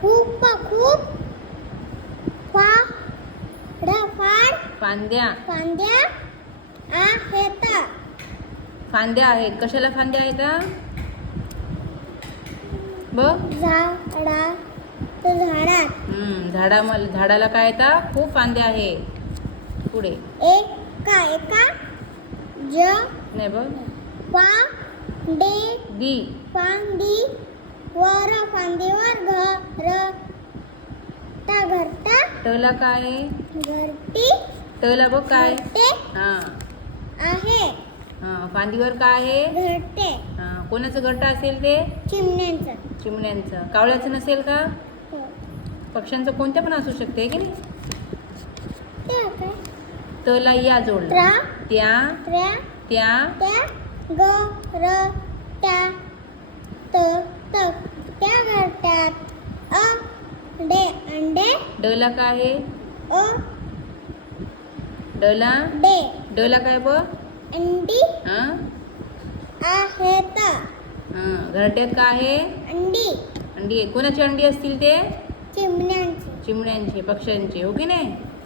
खूप फाड फांद्या फांद्या आहेत. फांद्या आहेत. कशाला फांद्या आहेत बघ? झाडात झाडाला काय येतात? खूप फांद्या आहे. पुढे एका नाही बघ. फांदी फांदीवर घरटा टला काय आहे? घरटी टला बघ काय? घरटे हा आहे. हा फांदीवर काय आहे? घरटे हा कोणाचं घरट असेल ते? चिमण्यांचं. कावळ्याचं नसेल का? पक्ष्यांचं कोणत्या पण असू शकते की नाही? तला या जोडला. त्या घरट्यात अंडे डला काय आहे? डला काय बघ? अंडी हा आहेत. हा घरट्यात काय आहे? अंडी अंडी. कोणाची अंडी असतील ते? चिमण्यांची चिमण्यांचे, पक्ष्यांचे. हो की नाही?